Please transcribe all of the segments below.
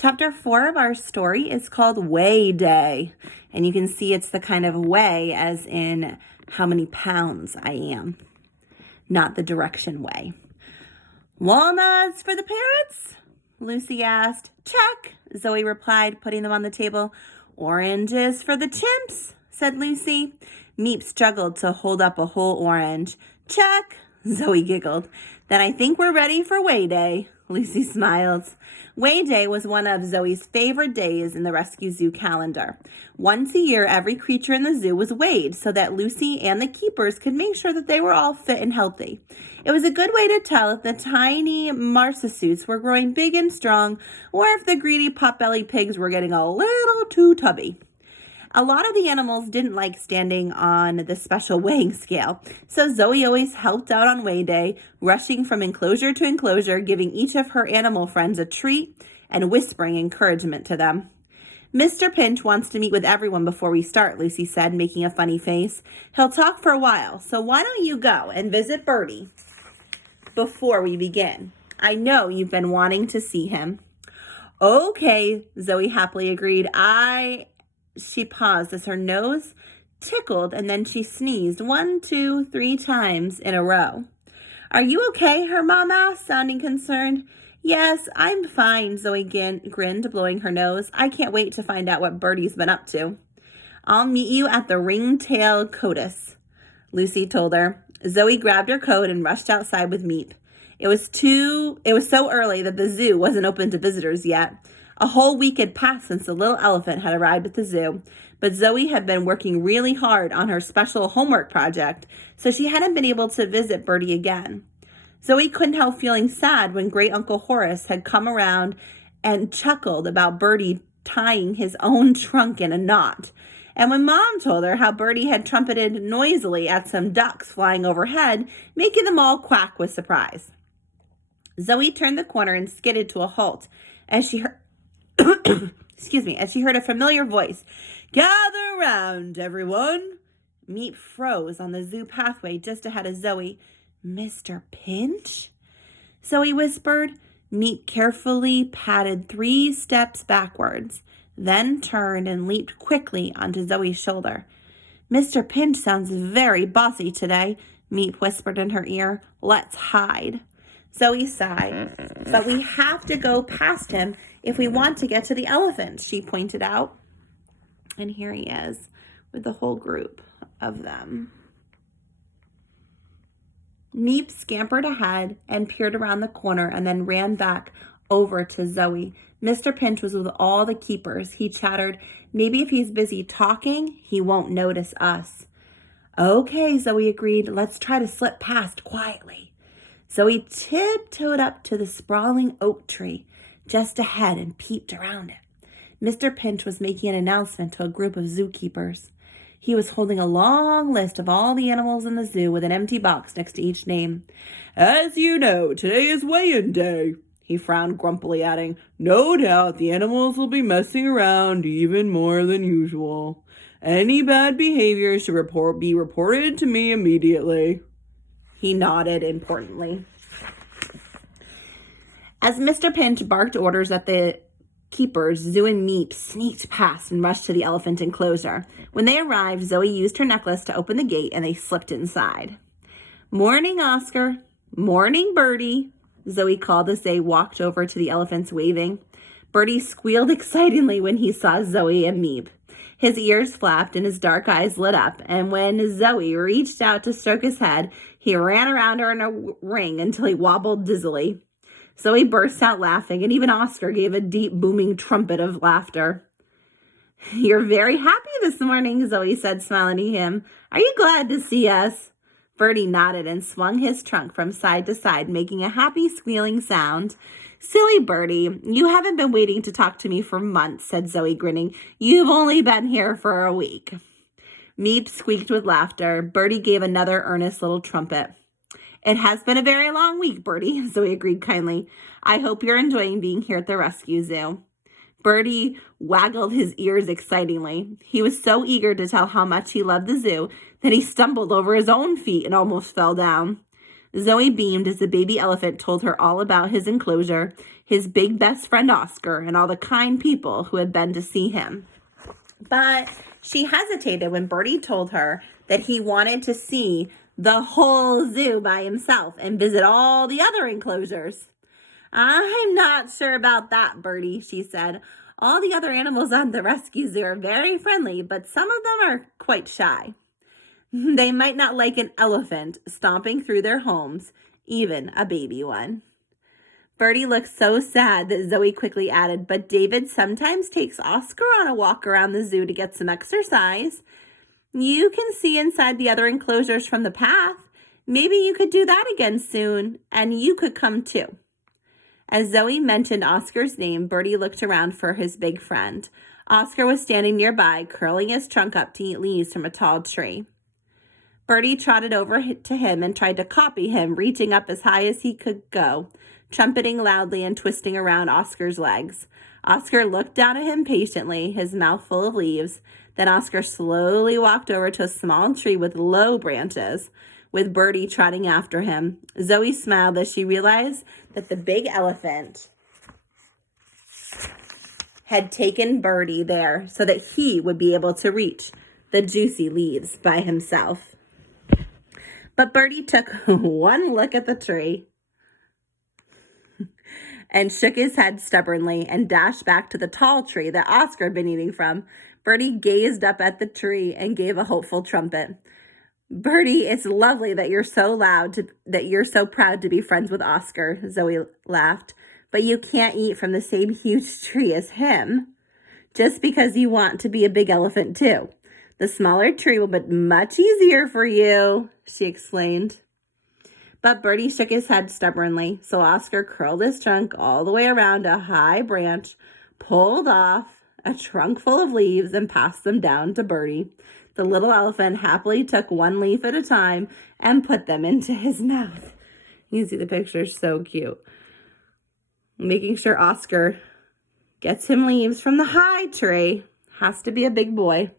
Chapter 4 of our story is called Weigh Day. And you can see it's the kind of weigh as in how many pounds I am, not the direction way. Walnuts for the parrots? Lucy asked. Check, Zoe replied, putting them on the table. Oranges for the chimps, said Lucy. Meep struggled to hold up a whole orange. Check, Zoe giggled. Then I think we're ready for Weigh Day, Lucy smiled. Weigh Day was one of Zoe's favorite days in the Rescue Zoo calendar. Once a year, every creature in the zoo was weighed so that Lucy and the keepers could make sure that they were all fit and healthy. It was a good way to tell if the tiny marsusuits were growing big and strong or if the greedy pot-bellied pigs were getting a little too tubby. A lot of the animals didn't like standing on the special weighing scale, so Zoe always helped out on Weigh Day, rushing from enclosure to enclosure, giving each of her animal friends a treat and whispering encouragement to them. Mr. Pinch wants to meet with everyone before we start, Lucy said, making a funny face. He'll talk for a while, so why don't you go and visit Birdie before we begin? I know you've been wanting to see him. Okay, Zoe happily agreed. She paused as her nose tickled and then she sneezed 1, 2, 3 times in a row. Are you okay? Her mom asked, sounding concerned. Yes, I'm fine, Zoe grinned, blowing her nose. I can't wait to find out what Birdie's been up to. I'll meet you at the ringtail codus, Lucy told her. Zoe grabbed her coat and rushed outside with Meep. It was so early that the zoo wasn't open to visitors yet. A whole week had passed since the little elephant had arrived at the zoo, but Zoe had been working really hard on her special homework project, so she hadn't been able to visit Birdie again. Zoe couldn't help feeling sad when Great Uncle Horace had come around and chuckled about Birdie tying his own trunk in a knot. And when Mom told her how Birdie had trumpeted noisily at some ducks flying overhead, making them all quack with surprise. Zoe turned the corner and skidded to a halt as she heard as she heard a familiar voice. Gather round, everyone. Meep froze on the zoo pathway just ahead of Zoe. Mr. Pinch? Zoe whispered. Meep carefully padded 3 steps backwards, then turned and leaped quickly onto Zoe's shoulder. Mr. Pinch sounds very bossy today, Meep whispered in her ear. Let's hide. Zoe sighed. But we have to go past him if we want to get to the elephant, she pointed out. And here he is with the whole group of them. Meep scampered ahead and peered around the corner and then ran back over to Zoe. Mr. Pinch was with all the keepers. He chattered, maybe if he's busy talking, he won't notice us. Okay, Zoe agreed. Let's try to slip past quietly. Zoe tiptoed up to the sprawling oak tree just ahead and peeped around it. Mr. Pinch was making an announcement to a group of zookeepers. He was holding a long list of all the animals in the zoo with an empty box next to each name. As you know, today is weigh-in day, he frowned grumpily, adding, no doubt the animals will be messing around even more than usual. Any bad behavior should be reported to me immediately. He nodded importantly. As Mr. Pinch barked orders at the keepers, Zoo and Meep sneaked past and rushed to the elephant enclosure. When they arrived, Zoe used her necklace to open the gate and they slipped inside. Morning, Oscar. Morning, Birdie, Zoe called as they walked over to the elephants waving. Birdie squealed excitedly when he saw Zoe and Meep. His ears flapped and his dark eyes lit up, and when Zoe reached out to stroke his head, he ran around her in a ring until he wobbled dizzily. Zoe burst out laughing, and even Oscar gave a deep, booming trumpet of laughter. You're very happy this morning, Zoe said, smiling at him. Are you glad to see us? Birdie nodded and swung his trunk from side to side, making a happy squealing sound. Silly Birdie, you haven't been waiting to talk to me for months, said Zoe, grinning. You've only been here for a week. Meep squeaked with laughter. Birdie gave another earnest little trumpet. It has been a very long week, Birdie, Zoe agreed kindly. I hope you're enjoying being here at the Rescue Zoo. Birdie waggled his ears excitingly. He was so eager to tell how much he loved the zoo that he stumbled over his own feet and almost fell down. Zoe beamed as the baby elephant told her all about his enclosure, his big best friend Oscar, and all the kind people who had been to see him. But she hesitated when Bertie told her that he wanted to see the whole zoo by himself and visit all the other enclosures. I'm not sure about that, Bertie, she said. All the other animals on the rescue zoo are very friendly, but some of them are quite shy. They might not like an elephant stomping through their homes, even a baby one. Bertie looked so sad that Zoe quickly added, but David sometimes takes Oscar on a walk around the zoo to get some exercise. You can see inside the other enclosures from the path. Maybe you could do that again soon, and you could come too. As Zoe mentioned Oscar's name, Bertie looked around for his big friend. Oscar was standing nearby, curling his trunk up to eat leaves from a tall tree. Bertie trotted over to him and tried to copy him, reaching up as high as he could go, trumpeting loudly and twisting around Oscar's legs. Oscar looked down at him patiently, his mouth full of leaves. Then Oscar slowly walked over to a small tree with low branches, with Bertie trotting after him. Zoe smiled as she realized that the big elephant had taken Bertie there so that he would be able to reach the juicy leaves by himself. But Bertie took one look at the tree and shook his head stubbornly and dashed back to the tall tree that Oscar had been eating from. Bertie gazed up at the tree and gave a hopeful trumpet. Bertie, it's lovely that you're so proud to be friends with Oscar, Zoe laughed. But you can't eat from the same huge tree as him, just because you want to be a big elephant too. The smaller tree will be much easier for you, she explained. But Bertie shook his head stubbornly, so Oscar curled his trunk all the way around a high branch, pulled off a trunk full of leaves, and passed them down to Bertie. The little elephant happily took one leaf at a time and put them into his mouth. You can see the picture, so cute. Making sure Oscar gets him leaves from the high tree. Has to be a big boy.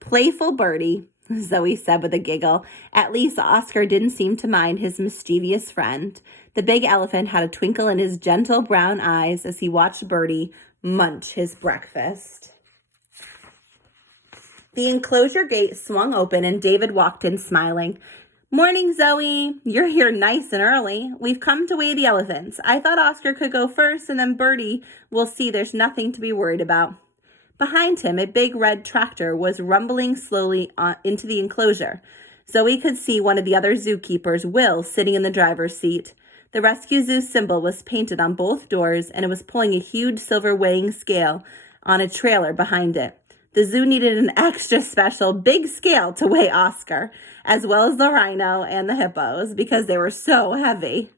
Playful Bertie, Zoe said with a giggle. At least Oscar didn't seem to mind his mischievous friend. The big elephant had a twinkle in his gentle brown eyes as he watched Bertie munch his breakfast. The enclosure gate swung open and David walked in smiling. Morning, Zoe. You're here nice and early. We've come to weigh the elephants. I thought Oscar could go first and then Bertie will see there's nothing to be worried about. Behind him, a big red tractor was rumbling slowly into the enclosure. Zoe could see one of the other zookeepers, Will, sitting in the driver's seat. The rescue zoo symbol was painted on both doors, and it was pulling a huge silver weighing scale on a trailer behind it. The zoo needed an extra special big scale to weigh Oscar, as well as the rhino and the hippos, because they were so heavy.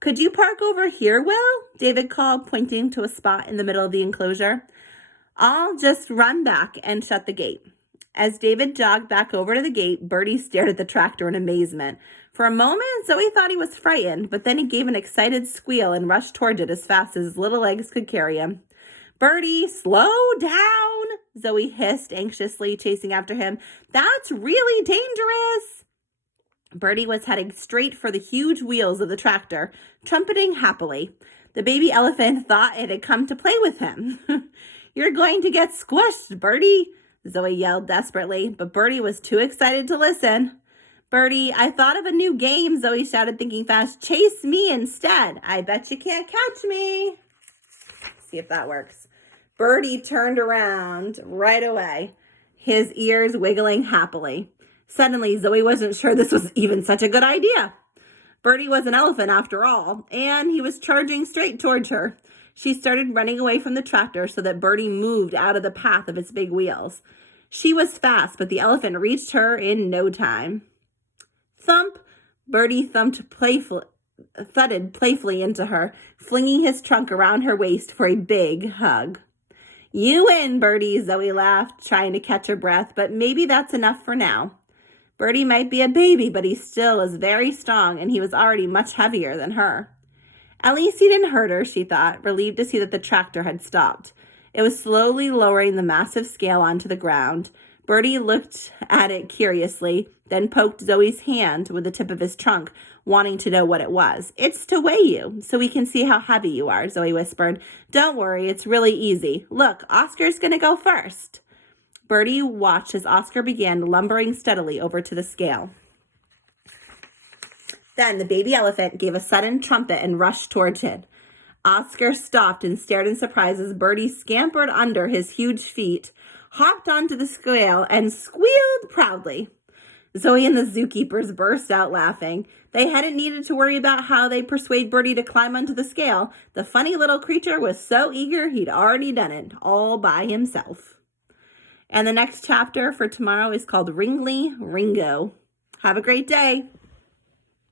Could you park over here, Will? David called, pointing to a spot in the middle of the enclosure. I'll just run back and shut the gate. As David jogged back over to the gate, Bertie stared at the tractor in amazement. For a moment, Zoe thought he was frightened, but then he gave an excited squeal and rushed towards it as fast as his little legs could carry him. Bertie, slow down, Zoe hissed anxiously, chasing after him. That's really dangerous. Bertie was heading straight for the huge wheels of the tractor, trumpeting happily. The baby elephant thought it had come to play with him. You're going to get squished, Bertie, Zoe yelled desperately, but Bertie was too excited to listen. Bertie, I thought of a new game, Zoe shouted, thinking fast. Chase me instead. I bet you can't catch me. See if that works. Bertie turned around right away, his ears wiggling happily. Suddenly, Zoe wasn't sure this was even such a good idea. Bertie was an elephant after all, and he was charging straight towards her. She started running away from the tractor so that Bertie moved out of the path of its big wheels. She was fast, but the elephant reached her in no time. Thump! Bertie thudded playfully into her, flinging his trunk around her waist for a big hug. You win, Bertie, Zoe laughed, trying to catch her breath, but maybe that's enough for now. Bertie might be a baby, but he still was very strong, and he was already much heavier than her. At least he didn't hurt her, she thought, relieved to see that the tractor had stopped. It was slowly lowering the massive scale onto the ground. Bertie looked at it curiously, then poked Zoe's hand with the tip of his trunk, wanting to know what it was. "It's to weigh you, so we can see how heavy you are," Zoe whispered. "Don't worry, it's really easy. Look, Oscar's going to go first." Bertie watched as Oscar began lumbering steadily over to the scale. Then the baby elephant gave a sudden trumpet and rushed towards it. Oscar stopped and stared in surprise as Bertie scampered under his huge feet, hopped onto the scale, and squealed proudly. Zoe and the zookeepers burst out laughing. They hadn't needed to worry about how they'd persuade Bertie to climb onto the scale. The funny little creature was so eager he'd already done it all by himself. And the next chapter for tomorrow is called Ringly Ringo. Have a great day.